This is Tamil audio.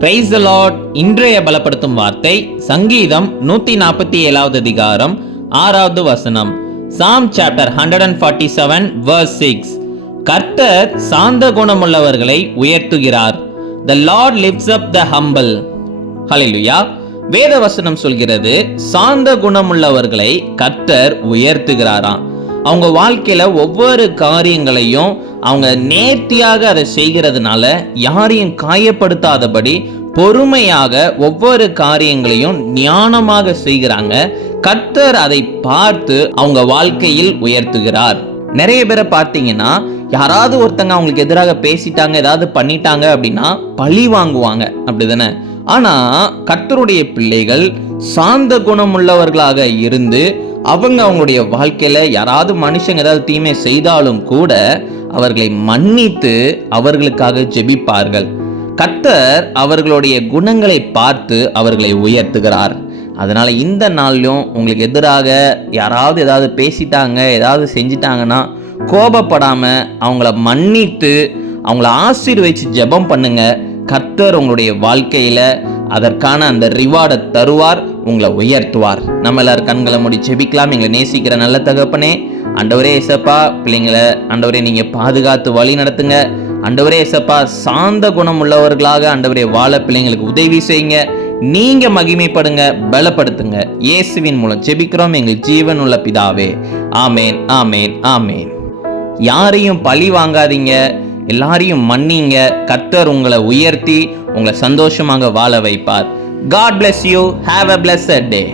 Praise the Lord. இன்றைய பலப்படுத்தும் வார்த்தை சங்கீதம் 147வது அதிகாரம் 6வது வசனம். சாம் சாப்டர் 147 verse 6. கர்த்தர் சாந்த குணமுள்ளவர்களை உயர்த்துகிறார். The Lord lifts up the humble. ஹல்லேலூயா. வேத வசனம் சொல்கிறது, சாந்த குணமுள்ளவர்களை கர்த்தர் உயர்த்துகிறாராம். அவங்க வாழ்க்கையில ஒவ்வொரு காரியங்களையும் அவங்க நேர்த்தியாக அதை செய்கிறதுனால யாரையும் காயப்படுத்தாதபடி பொறுமையாக ஒவ்வொரு காரியங்களையும் ஞானமாக செய்கிறாங்க. கர்த்தர் அதை பார்த்து அவங்க வாழ்க்கையில் உயர்த்துகிறார். நிறைய பேரை பார்த்தீங்கன்னா, யாராவது ஒருத்தங்க அவங்களுக்கு எதிராக பேசிட்டாங்க, ஏதாவது பண்ணிட்டாங்க அப்படின்னா பழி வாங்குவாங்க, அப்படிதானே? ஆனா கர்த்தருடைய பிள்ளைகள் சாந்த குணமுள்ளவர்களாக இருந்து அவங்களுடைய வாழ்க்கையில யாராவது மனுஷங்க ஏதாவது தீமை செய்தாலும் கூட அவர்களை மன்னித்து அவர்களுக்காக ஜெபிப்பார்கள். கர்த்தர் அவர்களுடைய குணங்களை பார்த்து அவர்களை உயர்த்துகிறார். அதனால இந்த நாளிலும் உங்களுக்கு எதிராக யாராவது ஏதாவது பேசிட்டாங்க, ஏதாவது செஞ்சிட்டாங்கன்னா கோபப்படாம அவங்கள மன்னித்து அவங்கள ஆசீர்வதிச்சு ஜெபம் பண்ணுங்க. கர்த்தர் உங்களுடைய வாழ்க்கையில அதற்கான அந்த ரிவார்டை தருவார், உங்களை உயர்த்துவார். நம்ம எல்லாரும் கண்களை மூடி ஜெபிக்கலாம். எங்களை நேசிக்கிற நல்ல தகப்பனே, ஆண்டவரே இயேசப்பா, பிள்ளைங்களை ஆண்டவரே நீங்க பாதுகாத்து வழி நடத்துங்க. ஆண்டவரே இயேசப்பா, சாந்த குணம் உள்ளவர்களாக ஆண்டவரே வாழ பிள்ளைங்களுக்கு உதவி செய்யுங்க. நீங்க மகிமைப்படுங்க, பலப்படுத்துங்க. இயேசுவின் மூலம் ஜெபிக்கிறோம் எங்கள் ஜீவன் உள்ள பிதாவே. ஆமேன், ஆமேன், ஆமேன். யாரையும் பழி வாங்காதீங்க, எல்லாரையும் மன்னிங்க. கர்த்தர் உங்களை உயர்த்தி உங்களை சந்தோஷமாக வாழ வைப்பார். God bless you. Have a blessed day.